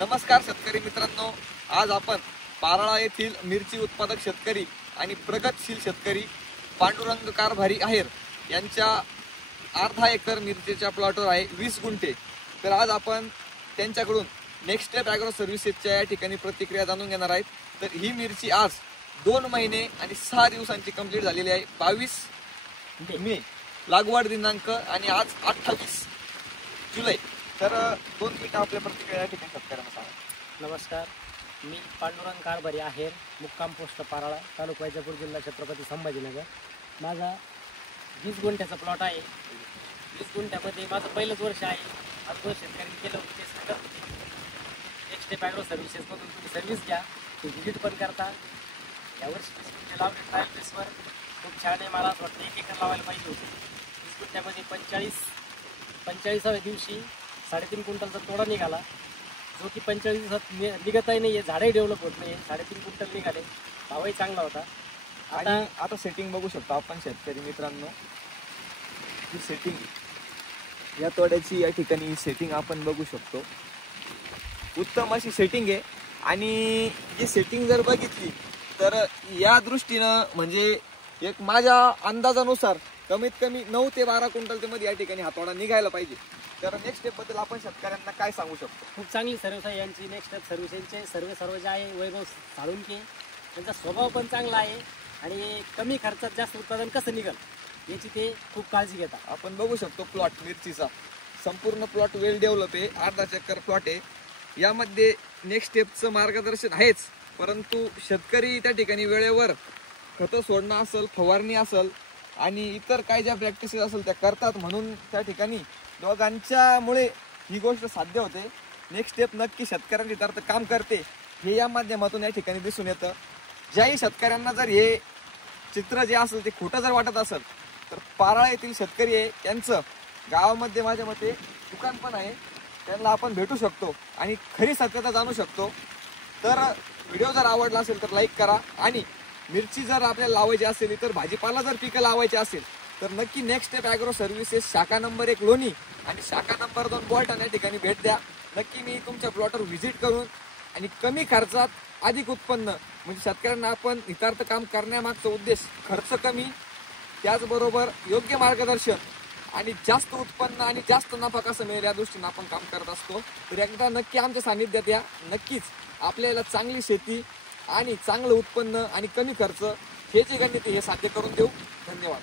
नमस्कार शेतकरी मित्रांनो, आज आपण पाराळा येथील मिरची उत्पादक शेतकरी आणि प्रगतशील शेतकरी पांडुरंग कारभारी आहेर यांच्या अर्धा एकर मिरचीच्या प्लॉटवर आहे 20 गुंठे। तर आज आपण त्यांच्याकडून नेक्स्ट स्टेप ॲग्रो सर्व्हिसेसच्या या ठिकाणी प्रतिक्रिया जाणून घेणार आहेत। तर ही मिरची आज 2 महिने आणि 6 दिवसांची कंप्लीट झालेली आहे। 22 मे लागवड दिनांक आणि आज 28 जुलै। तर 2 मिनिटं आपल्या प्रतिक्रिया या ठिकाणी शेतकऱ्यांना सांगा। नमस्कार, मी पांडुरंग कारभारी आहेर, मुक्काम पोस्ट पाराळा, तालुका वैजापूर, जिल्हा छत्रपती संभाजीनगर। माझा 20 गुंठ्याचा प्लॉट आहे। 20 गुंठ्यामध्ये माझं पहिलंच वर्ष आहे। अगोदर शेतकऱ्यांनी केलं होतं ते सांगत होते, नेक्स्ट स्टेप ॲग्रो सर्व्हिसेसमधून तुम्ही सर्व्हिस घ्या, व्हिजिट पण करता। यावर्षी लावले ट्रायल बेसवर खूप छान आहे। मला असं वाटतं 1 एकर लावायला पाहिजे होते। 20 गुंठ्यामध्ये 45व्या दिवशी 3.5 क्विंटलचा तोडा निघाला, जो की 45 दिवसात निघतही नाही आहे, झाडही डेव्हलप होत नाही आहे। 3.5 क्विंटल निघाले, भावही चांगला होता। आता सेटिंग बघू शकतो आपण शेतकरी मित्रांनो, ही सेटिंग या तोड्याची या ठिकाणी सेटिंग आपण बघू शकतो। उत्तम अशी सेटिंग आहे आणि ही सेटिंग जर बघितली तर या दृष्टीनं म्हणजे एक माझ्या अंदाजानुसार कमीत कमी 9 ते 12 क्विंटलच्या मध्ये या ठिकाणी हा तोडा निघायला पाहिजे। तर नेक्स्ट स्टेप बद्दल आपण शेतकऱ्यांना काय सांगू शकतो? खूप चांगली सर्व्हिस आहे यांची। नेक्स्ट स्टेप सर्व्हिसेसचे सर्व जे आहे वैभव साळुंके, त्यांचा स्वभाव पण चांगला आहे आणि कमी खर्चात जास्त उत्पादन कसं निघेल याची ते खूप काळजी घेतात। आपण बघू शकतो प्लॉट मिरचीचा संपूर्ण प्लॉट वेल डेव्हलप आहे, अर्धा एकर प्लॉट आहे। यामध्ये नेक्स्ट स्टेपचं मार्गदर्शन आहेच, परंतु शेतकरी त्या ठिकाणी वेळेवर खतं सोडणं असेल, फवारणी असेल आणि इतर काय ज्या प्रॅक्टिसेस असेल त्या करतात, म्हणून त्या ठिकाणी दोघांच्यामुळे ही गोष्ट साध्य होते। नेक्स्ट स्टेप नक्की शेतकऱ्यांच्या हितार्थ काम करते हे या माध्यमातून या ठिकाणी दिसून येतं। ज्याही शेतकऱ्यांना जर हे चित्र जे असेल ते खोटं जर वाटत असेल तर पाराळा येथील शेतकरी आहे, त्यांचं गावामध्ये माझ्या मते दुकान पण आहे, त्यांना आपण भेटू शकतो आणि खरी सत्यता जाणू शकतो। तर व्हिडिओ जर आवडला असेल तर लाईक करा आणि मिरची जर आपल्याला लावायची असेल, तर भाजीपाला जर पिकं लावायची असेल तर नक्की नेक्स्ट स्टेप ॲग्रो सर्व्हिसेस शाखा नंबर 1 लोणी आणि शाखा नंबर 2 बोलटण या ठिकाणी भेट द्या। नक्की मी तुमच्या प्लॉटवर व्हिजिट करून आणि कमी खर्चात अधिक उत्पन्न म्हणजे शेतकऱ्यांना आपण हितार्थ काम करण्यामागचा उद्देश खर्च कमी, त्याचबरोबर योग्य मार्गदर्शन आणि जास्त उत्पन्न आणि जास्त नफा कसं मिळेल या दृष्टीने आपण काम करत असतो। तर एकदा नक्की आमच्या सानिध्यात या, नक्कीच आपल्याला चांगली शेती आणि चांगलं उत्पन्न आणि कमी खर्च हे जे गणित हे साध्य करून देऊ। धन्यवाद।